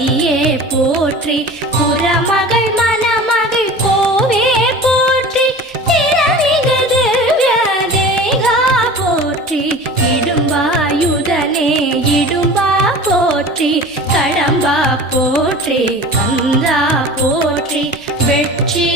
பத்தியே போற்றி புறமகள் மணமகள் கோவே போற்றி திறமிகு திவ்ய தேகா போற்றி இடும்பாயுதனே இடும்பா போற்றி கடம்பா போற்றி கந்தா போற்றி வெற்றி